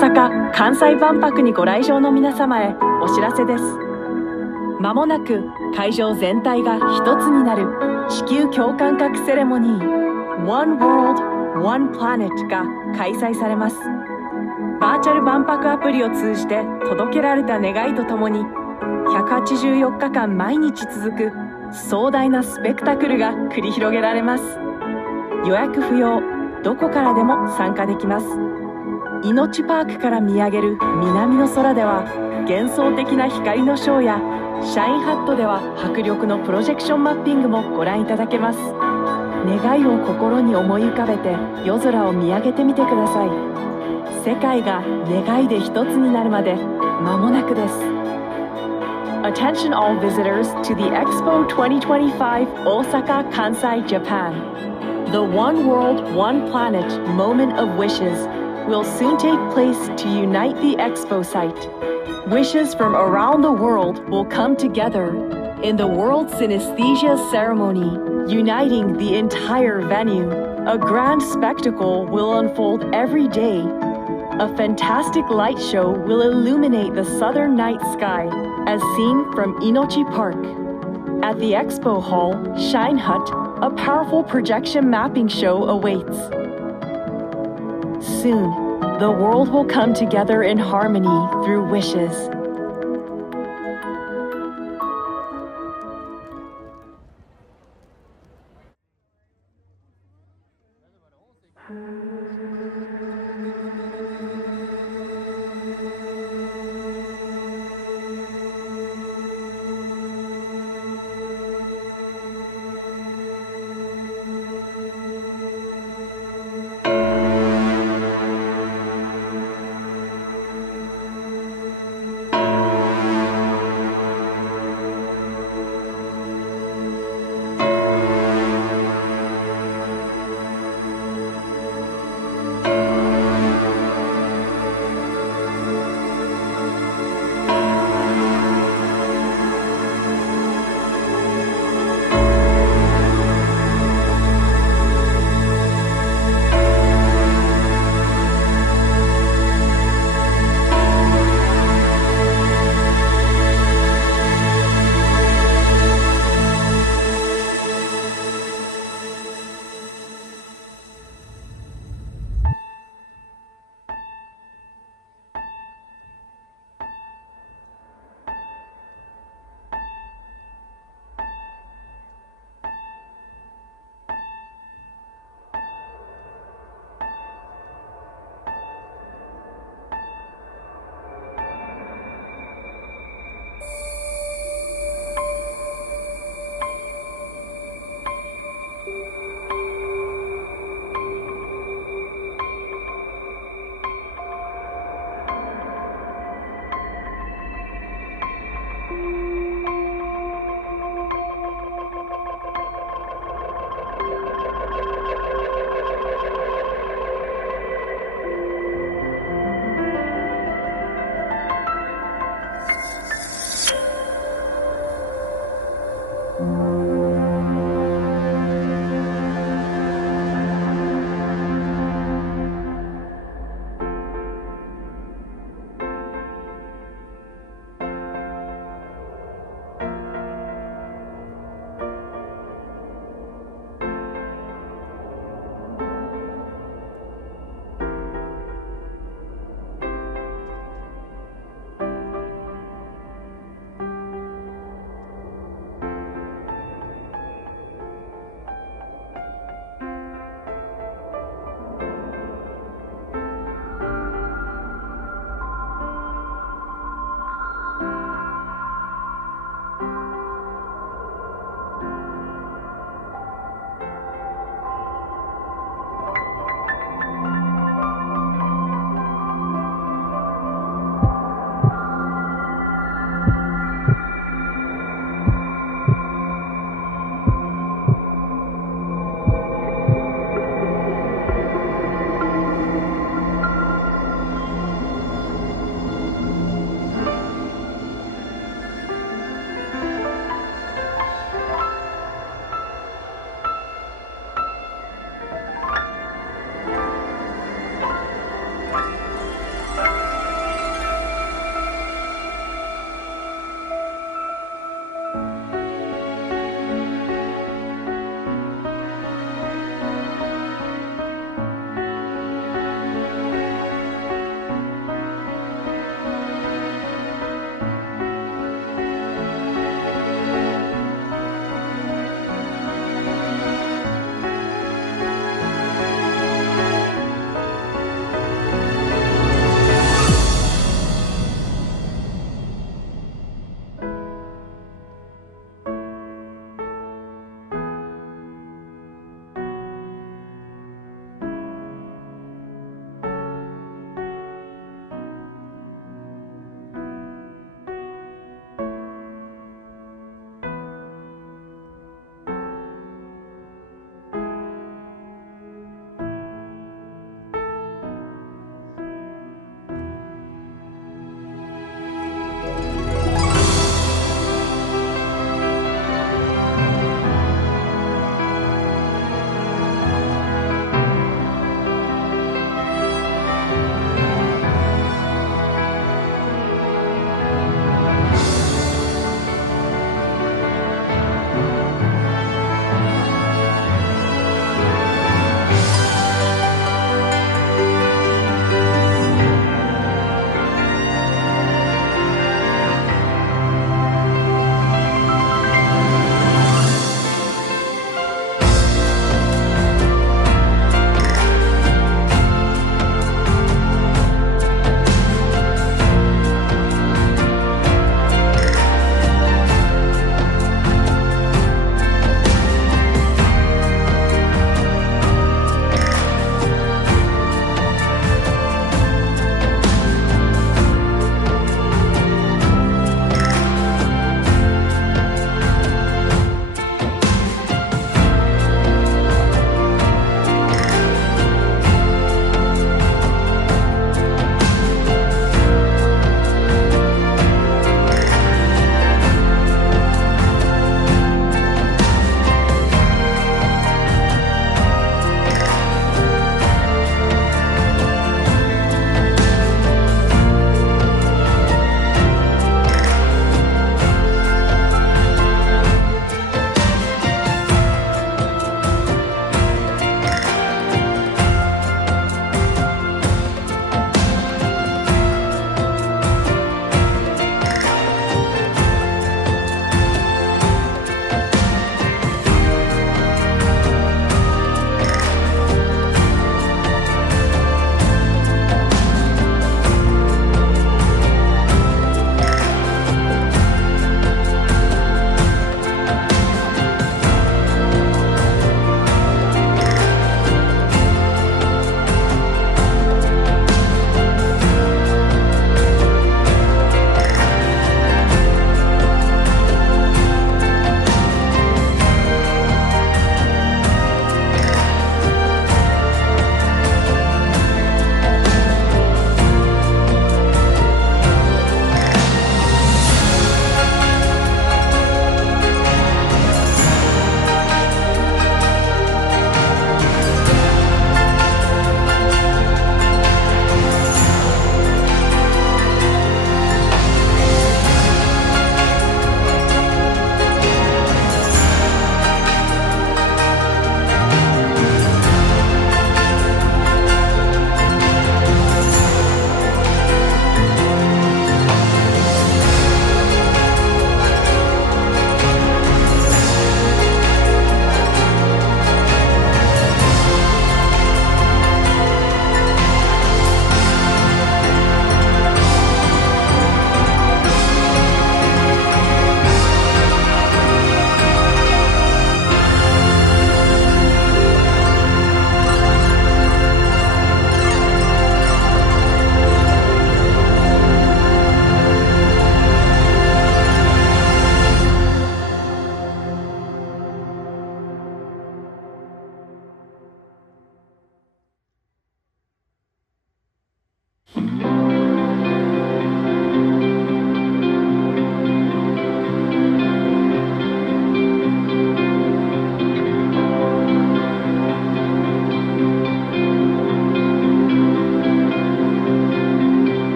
阪・関西万博にご来場の皆様へお知らせです。まもなく会場全体が一つになる地球共感覚セレモニー One World, One Planet が開催されます。バーチャル万博アプリを通じて届けられた願いとともに184日間毎日続く壮大なスペクタクルが繰り広げられます。予約不要、どこからでも参加できます。いのちパークから見上げる南の空では幻想的な光のショーやシャインハットでは迫力のプロジェクションマッピングもご覧いただけます。願いを心に思い浮かべて夜空を見上げてみてください。世界が願いで一つになるまで間もなくです。Attention all visitors to the Expo 2025 Osaka, Kansai, Japan. The One World, One Planet Moment of Wishes will soon take place to unite the Expo site. Wishes from around the world will come together in the World Synesthesia Ceremony, uniting the entire venue. A grand spectacle will unfold every day. A fantastic light show will illuminate the southern night sky as seen from Inochi Park. At the Expo Hall, Shine Hut, a powerful projection mapping show awaits. Soon, the world will come together in harmony through wishes.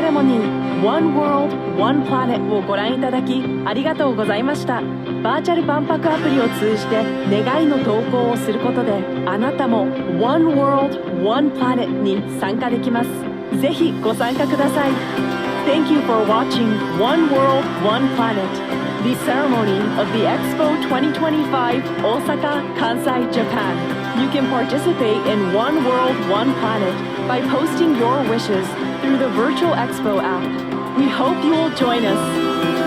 セレモニー One World, One Planet をご覧いただきありがとうございました。バーチャル万博アプリを通じて願いの投稿をすることであなたも One World, One Planet に参加できます。ぜひご参加ください。Thank you for watching One World, One Planet, the ceremony of the EXPO2025 Osaka, Kansai, Japan. You can participate in One World, One Planet by posting your wishes through the virtual Expo app. We hope you will join us.